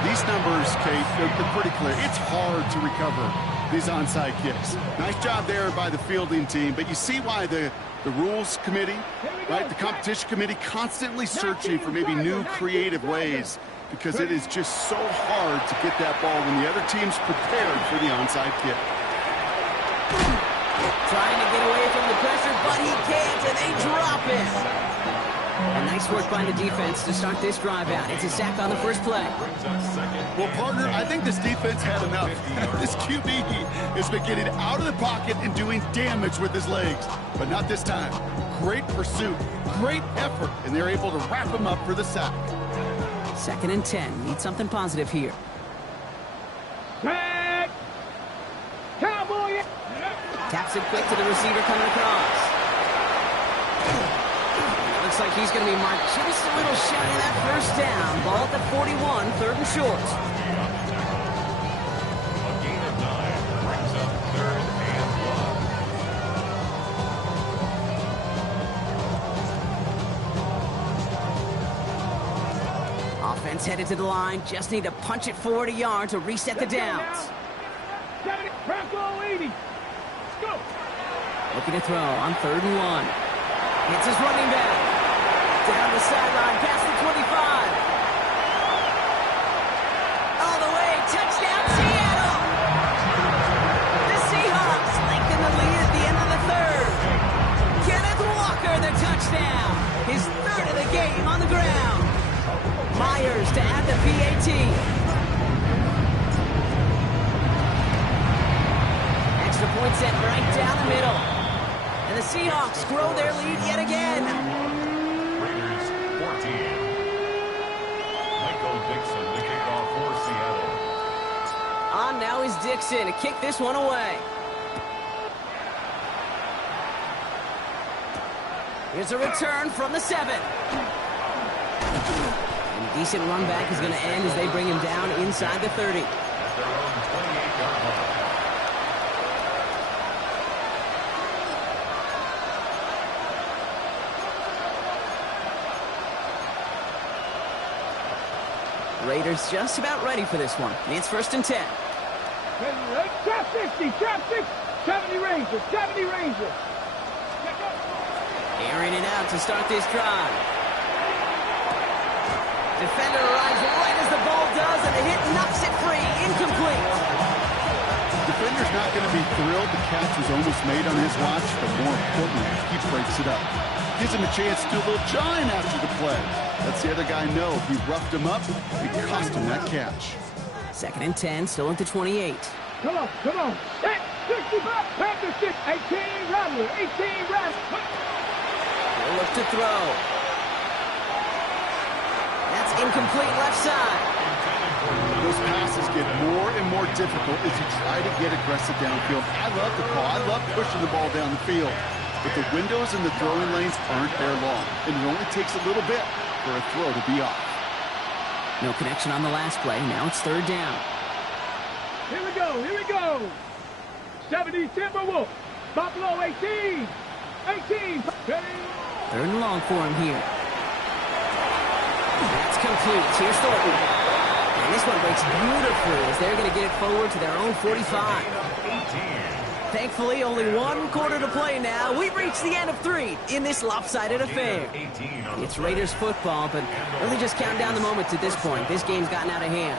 These numbers, Kate, they're pretty clear. It's hard to recover these onside kicks. Nice job there by the fielding team, but you see why the rules committee, right, the competition committee constantly searching for maybe new creative ways, because it is just so hard to get that ball when the other team's prepared for the onside kick. Trying to get away from the pressure, but he can't, and they drop it. And nice work by the defense to start this drive out. It's a sack on the first play. Well, partner, I think this defense had enough. This QB has been getting out of the pocket and doing damage with his legs, but not this time. Great pursuit, great effort, and they're able to wrap him up for the sack. 2nd and 10. Need something positive here. Sack! Cowboy! Taps it quick to the receiver coming across. Looks like he's going to be marked just a little shy of that first down. Ball at the 41, 3rd and short. A gain of 9 brings up 3rd and 1. Offense headed to the line. Just need to punch it forward a yard to reset the downs. 70, Bronco 80. Let's go. Looking to throw on 3rd and 1. Hits his running back. Down the sideline, past the 25. All the way, touchdown, Seattle! The Seahawks lengthen the lead at the end of the 3rd. Kenneth Walker, the touchdown. His 3rd of the game on the ground. Myers to add the PAT. Extra point set right down the middle. And the Seahawks grow their lead yet again. On now is Dixon to kick this one away. Here's a return from the 7. And a decent run back is going to end as they bring him down inside the 30. Raiders just about ready for this one. It's 1st and 10. Trap 60, trap 60, 70 Rangers, 70 Rangers. Airing it out to start this drive. Defender arrives right as the ball does, and the hit knocks it free. Incomplete. Defender's not going to be thrilled the catch was almost made on his watch, but more importantly, he breaks it up. Gives him a chance to do a little jawing after the play. Lets the other guy know if he roughed him up, it cost him that catch. 2nd and 10, still at the 28. Come on, come on. 65, Panther 6, 18, Rattler, 18, Rattler. He'll look to throw. That's incomplete left side. Those passes get more and more difficult as you try to get aggressive downfield. I love the call. I love pushing the ball down the field. But the windows in the throwing lanes aren't there long, and it only takes a little bit for a throw to be off. No connection on the last play. Now it's 3rd down. Here we go, here we go. 70 Timberwolves. Buffalo 18. 18. 3rd and long for him here. That's complete. Here's Thornton. And this one breaks beautifully as they're going to get it forward to their own 45. 18. Thankfully, only one quarter to play now. We've reached the end of 3 in this lopsided affair. It's Raiders football, but really just count down the moments at this point. This game's gotten out of hand.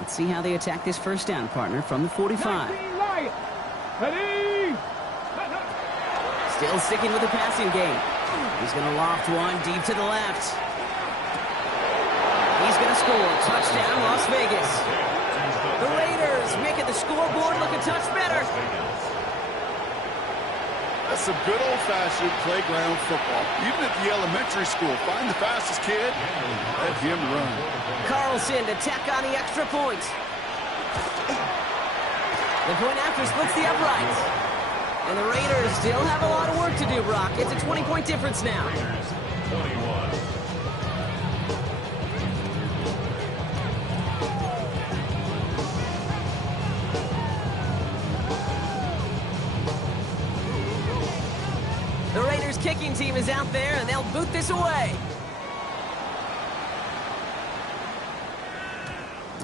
Let's see how they attack this first down, partner, from the 45. Still sticking with the passing game. He's going to loft one deep to the left. He's going to score. Touchdown, Las Vegas. The Raiders making the scoreboard look a touch better. That's some good old-fashioned playground football. Even at the elementary school, find the fastest kid and let him run. Carlson to tack on the extra point. The point after splits the uprights. And the Raiders still have a lot of work to do, Brock. It's a 20-point difference now. Raiders 21. The Raiders kicking team is out there, and they'll boot this away.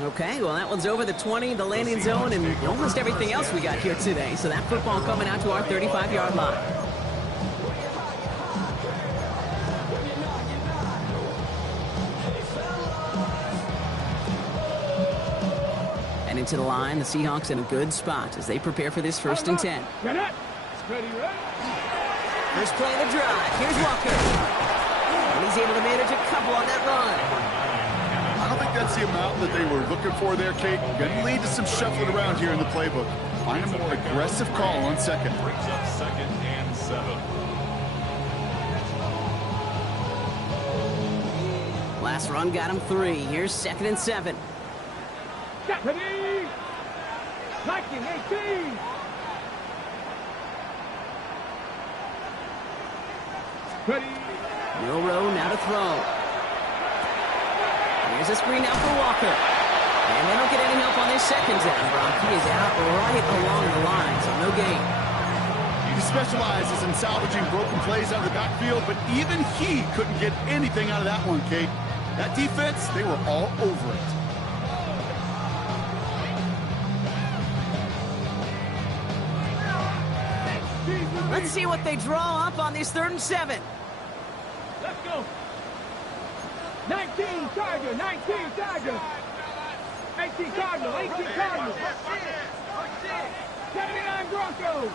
Okay, well, that one's over the 20, the landing zone, and almost everything else we got here today. So that football coming out to our 35-yard line. And into the line, the Seahawks in a good spot as they prepare for this 1st and 10. First play of the drive. Here's Walker. And he's able to manage a couple on that run. I don't think that's the amount that they were looking for there, Kate. Going to lead to some shuffling around here in the playbook. Find a more aggressive call on second. Brings up 2nd and 7. Last run got him 3. Here's 2nd and 7. Ready? 1918. Ready? Milroe now to throw. Here's a screen out for Walker. And they don't get any help on this 2nd down, Brock. He is out right along the line, so no gain. He specializes in salvaging broken plays out of the backfield, but even he couldn't get anything out of that one, Kate. That defense, they were all over it. Let's see what they draw up on this 3rd and 7. Let's go. 19 Tiger, 19 Tiger. 18 Cardinal, 18 Cardinal. 79 Broncos.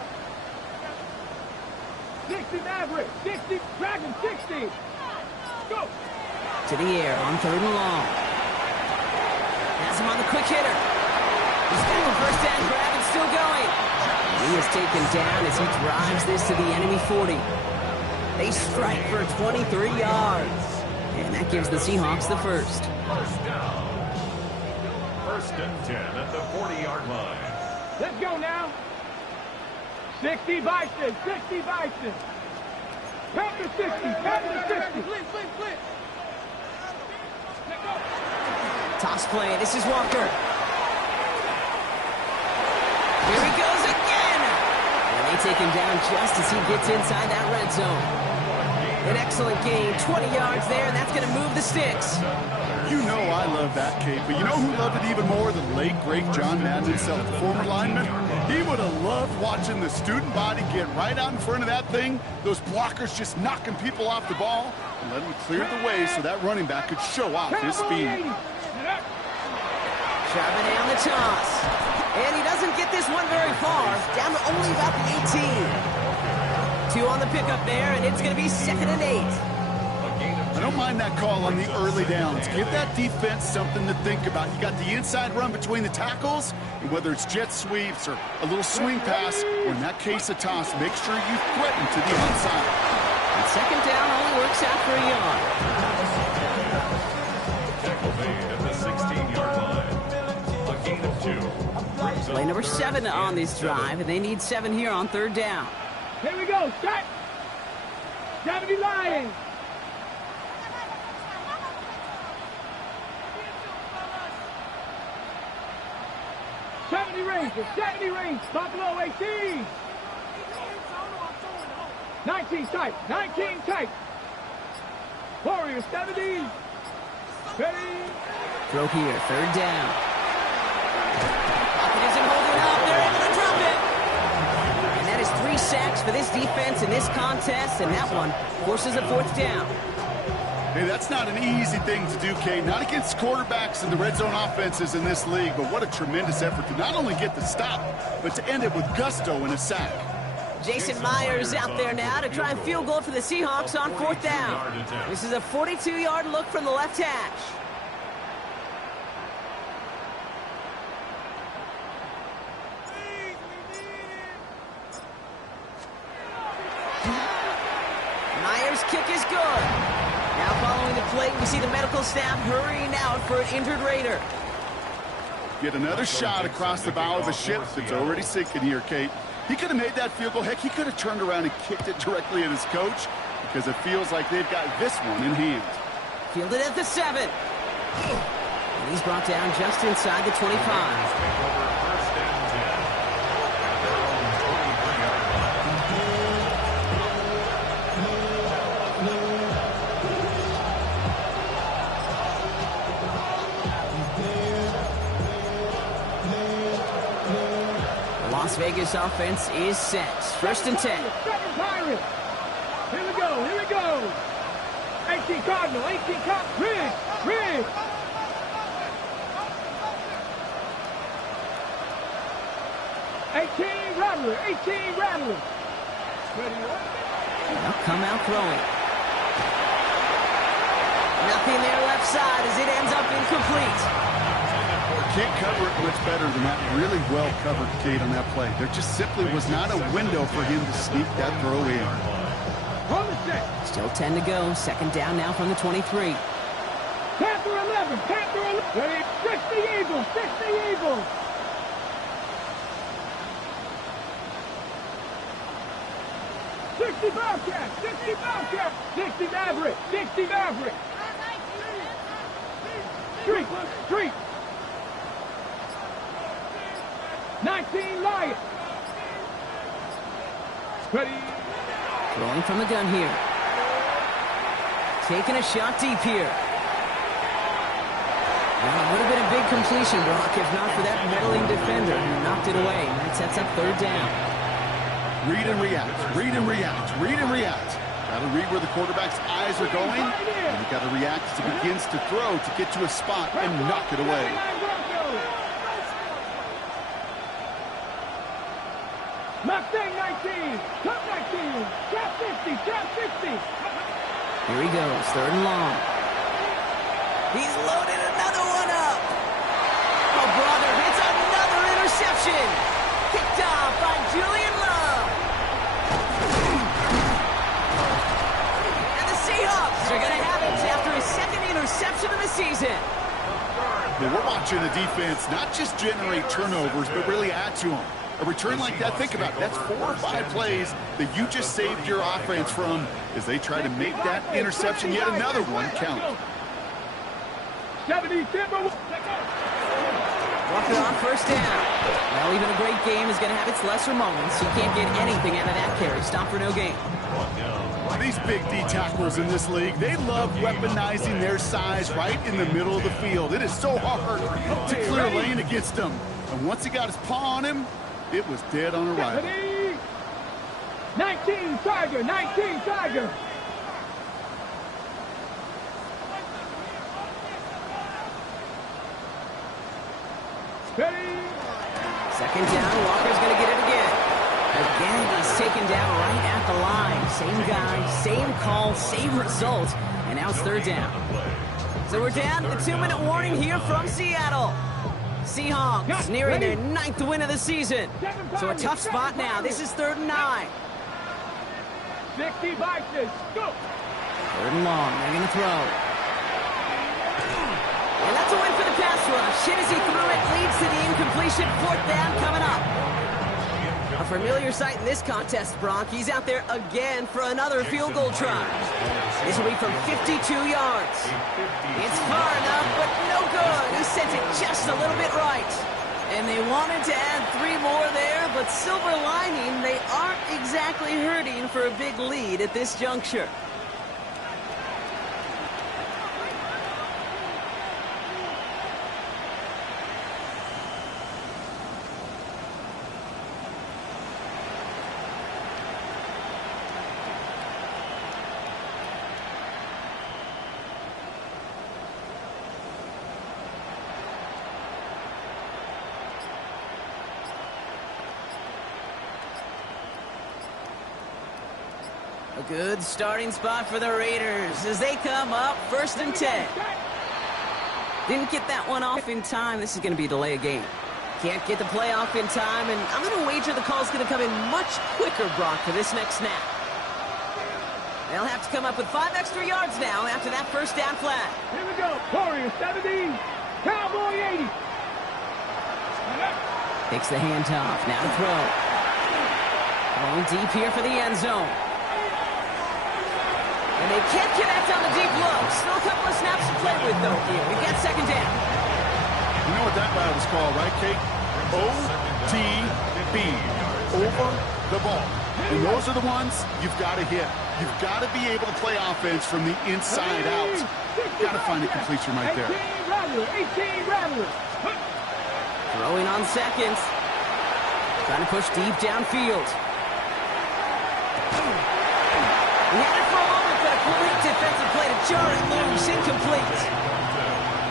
60 Maverick, 60 Dragon, 60. Go. To the air on 3rd and long. Has him on the quick hitter. He's got the first down grab and still going. He is taken down as he drives this to the enemy 40. They strike for 23 yards. And that gives the Seahawks the first. First down. 1st and 10 at the 40-yard line. Let's go now. 60 Bison, 60 Bison. Count to 60, count to 60. Toss play. This is Walker. Here he goes again. And they take him down just as he gets inside that red zone. An excellent gain, 20 yards there, and that's going to move the sticks. You know I love that, Kate, but you know who loved it even more? The late, great John Madden himself, the former lineman. He would have loved watching the student body get right out in front of that thing, those blockers just knocking people off the ball, and let him clear the way so that running back could show off his speed. Charbonnet on the toss. And he doesn't get this one very far, down to only about the 18. 2 on the pickup there, and it's going to be 2nd and 8. I don't mind that call on the early downs. Give that defense something to think about. You got the inside run between the tackles, and whether it's jet sweeps or a little swing pass, or in that case a toss, make sure you threaten to the outside. And 2nd down only works out for a yard. Tackle made at the 16-yard line. A gain of 2. Play number 7 on this drive, and they need 7 here on 3rd down. Here we go, set. 70 Lions. 70 Rangers, 70 Rangers, Buffalo 18. 19 tight. 19 tight. Warriors 70. Ready. Throw here, third down. Pocket isn't holding up. They're able to drop it. And that is 3 sacks for this defense in this contest, and that one forces a fourth down. Hey, that's not an easy thing to do, Kate. Not against quarterbacks and the red zone offenses in this league, but what a tremendous effort to not only get the stop, but to end it with gusto and a sack. Jason Myers out there now to try and field goal for the Seahawks on fourth down. This is a 42-yard look from the left hash. Myers' kick is good. Now following the play, we see the medical staff hurrying out for an injured Raider. Get another shot across the bow of a ship that's already sinking here, Kate. He could have made that field goal. Heck, he could have turned around and kicked it directly at his coach because it feels like they've got this one in hand. Fielded at the 7. And he's brought down just inside the 25. Las Vegas offense is set. First and 10. Pirates. Here we go. Here we go. 18 Cardinal. 18 Cardinal. Rig. 18 Rattler. 18 Rattler. They'll come out throwing. Nothing there left side as it ends up incomplete. Can't cover it much better than that. Really well covered, Kate, on that play. There just simply was not a window for him to sneak that throw in. Still 10 to go. Second down now from the 23. Panther 11. Panther 11. Ready. 60 Eagles. 60 Eagles. Bobcat. 60 Bobcat. 60 Maverick. 60 Maverick. Street. 19 Lions. Ready. Throwing from the gun here. Taking a shot deep here. Well, it would have been a big completion, Brock, if not for that meddling defender who knocked it away. And that sets up third down. Read and react. Read and react. Read and react. Got to read where the quarterback's eyes are going. And you got to react as he begins to throw to get to a spot and knock it away. Mustang 19, top 19, top 50, top 50. Here he goes, third and long. He's loaded another one up. Oh, brother, it's another interception. Picked off by Julian Love. And the Seahawks are going to have it after his second interception of the season. But we're watching the defense not just generate turnovers, but really add to them. A return like that, think about it. That's 4 or 5 plays that you just saved your offense from as they try to make that interception, yet another one, count. 70 Timber. Walker on first down. Well, even a great game is going to have its lesser moments. You can't get anything out of that carry. Stop for no gain. These big D tackles in this league, they love weaponizing their size right in the middle of the field. It is so hard to clear a lane against them. And once he got his paw on him, it was dead on arrival. 19 Tiger, 19 Tiger. Ready. Second down, Walker's going to get it again. Again, he's taken down right at the line. Same guy, same call, same result. And now it's third down. So we're down to the 2-minute warning here from Seattle. Seahawks nearing their 9th win of the season. So a tough spot now. This is 3rd and 9. 60 boxes. Go. 3rd and long. They're going to throw. And that's a win for the pass rush. Hit as he threw it. Leads to the incompletion. 4th down coming up. A familiar sight in this contest, Brock. He's out there again for another field goal try. This will be from 52 yards. It's far enough, but no good. He sent it just a little bit right. And they wanted to add 3 more there, but silver lining, they aren't exactly hurting for a big lead at this juncture. A good starting spot for the Raiders as they come up 1st and 10. Didn't get that one off in time. This is going to be a delay of game. Can't get the play off in time, and I'm going to wager the call's going to come in much quicker, Brock, for this next snap. They'll have to come up with 5 extra yards now after that first down flag. Here we go. Warriors 70, Cowboy 80. Takes the handoff. Now to throw. Going deep here for the end zone. And they can't connect on the deep look. Still a couple of snaps to play with, though, here. We've got 2nd down. You know what that route is called, right, Kate? OTB. Over the ball. And those are the ones you've got to hit. You've got to be able to play offense from the inside out. You've got to find a completion right there. 18 Rattlers. Throwing on 2nds. Trying to push deep downfield. He had it for a moment, but a great defensive play to jar it loose. Incomplete.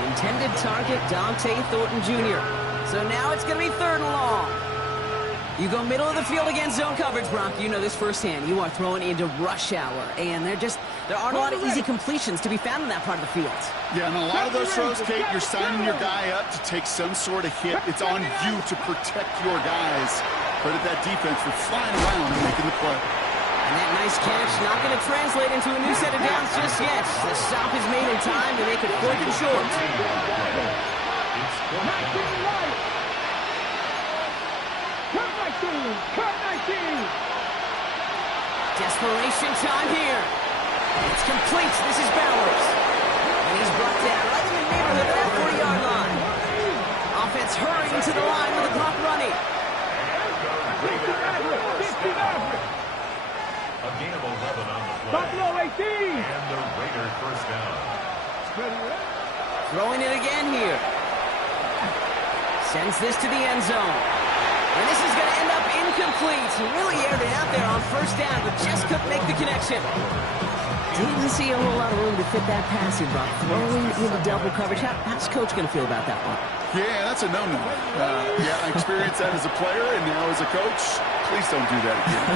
Intended target, Dante Thornton Jr. So now it's going to be 3rd and long. You go middle of the field against zone coverage, Brock. You know this firsthand. You are throwing into rush hour, and there aren't a lot of easy completions to be found in that part of the field. Yeah, and a lot of those throws, Kate, you're signing your guy up to take some sort of hit. It's on you to protect your guys. Credit that defense for flying around and making the play. And that nice catch not going to translate into a new set of downs just yet. The stop is made in time to make it 4th and short. Cut 19. Desperation time here. It's complete. This is Bowers. And he's brought down right in the neighborhood of that 40-yard line. Offense hurrying to the line with the clock running. A gain of 11 on the play. Buffalo 18. And the Raiders 1st down. Throwing it again here. Sends this to the end zone. And this is going to end up incomplete. He really aired it out there on 1st down, but just couldn't make the connection. Didn't see a whole lot of room to fit that pass in, Brock. Throwing into double coverage. How's Coach going to feel about that one? Yeah, that's a no-no. Yeah, I experienced that as a player, and now as a coach, please don't do that again.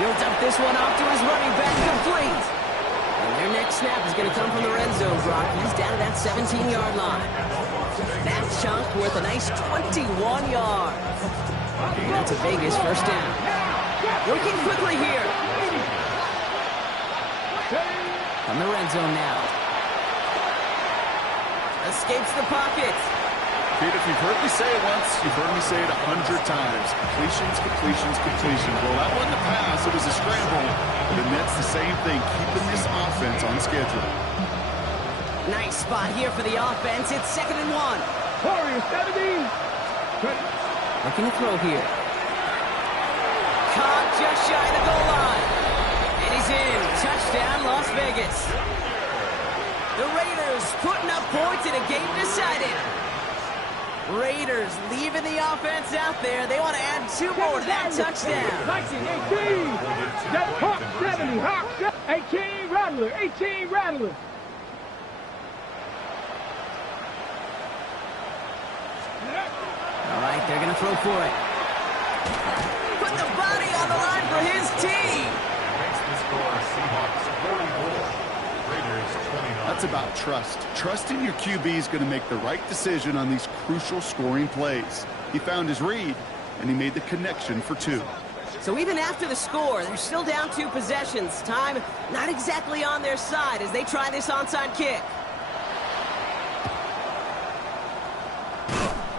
He'll dump this one off to his running back, complete. And their next snap is going to come from the red zone, Brock. He's down to that 17-yard line. That chunk worth a nice 21 yards. That's a Vegas 1st down. Working quickly here. From the red zone now. Escapes the pocket. Pete, if you've heard me say it once, you've heard me say it 100 times. Completions, completions, completions. Well, that wasn't a pass. It was a scramble. But the Nets, the same thing, keeping this offense on schedule. Nice spot here for the offense. It's 2nd and 1. Warriors 70. Looking to throw here. Caught just shy of the goal line. And he's in. Touchdown, Las Vegas. The Raiders putting up points in a game decided. Raiders leaving the offense out there. They want to add 2 more to that touchdown. 19, 18. Hawk 70. Hawk 18 Rattler. 18 Rattler. All right, they're going to throw for it. Put the body on the line for his team. Makes the score Seahawks 44. Raiders 29. That's about trust. Trusting your QB is going to make the right decision on these crucial scoring plays. He found his read, and he made the connection for 2. So even after the score, they're still down 2 possessions. Time not exactly on their side as they try this onside kick.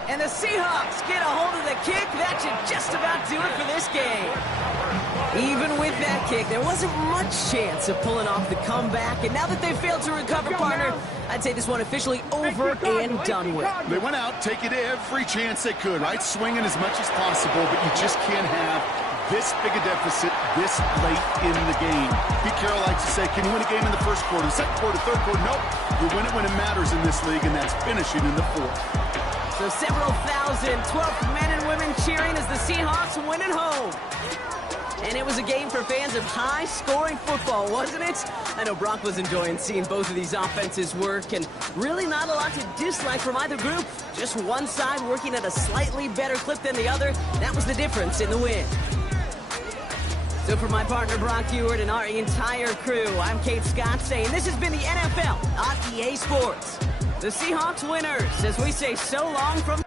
And the Seahawks get a hold of the kick. That should just about do it for this game. Even with that kick, there wasn't much chance of pulling off the comeback. And now that they failed to recover, partner, I'd say this one officially over and done with. They went out taking every chance they could, right? Swinging as much as possible, but you just can't have this big a deficit this late in the game. Pete Carroll likes to say, can you win a game in the first quarter, second quarter, third quarter? Nope. You win it when it matters in this league, and that's finishing in the fourth. So several thousand 12th men and women cheering as the Seahawks win at home. And it was a game for fans of high-scoring football, wasn't it? I know Brock was enjoying seeing both of these offenses work, and really not a lot to dislike from either group. Just one side working at a slightly better clip than the other. That was the difference in the win. So for my partner Brock Huard and our entire crew, I'm Kate Scott saying this has been the NFL on EA Sports. The Seahawks winners, as we say so long from...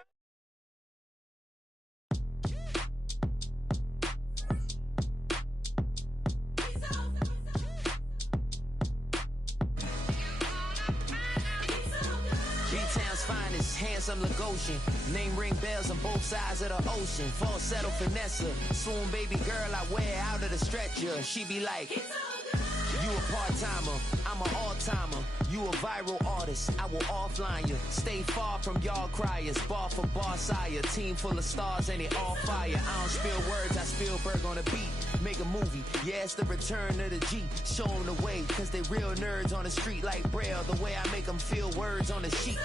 B-Town's finest, handsome Lagosian. Name ring bells on both sides of the ocean. Falsetto finesse, swoon baby girl I wear out of the stretcher. She be like, you a part-timer, I'm an all-timer. You a viral artist, I will offline you. Stay far from y'all criers, bar for bar sire. Team full of stars and it all fire. I don't spill words, I spill Berg on a beat. Make a movie, yeah, it's the return of the G. Show them the way, cause they real nerds on the street like Braille. The way I make them feel words on the sheet.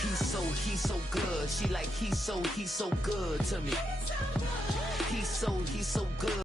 He's so good. She like, he's so good to me. He's so good.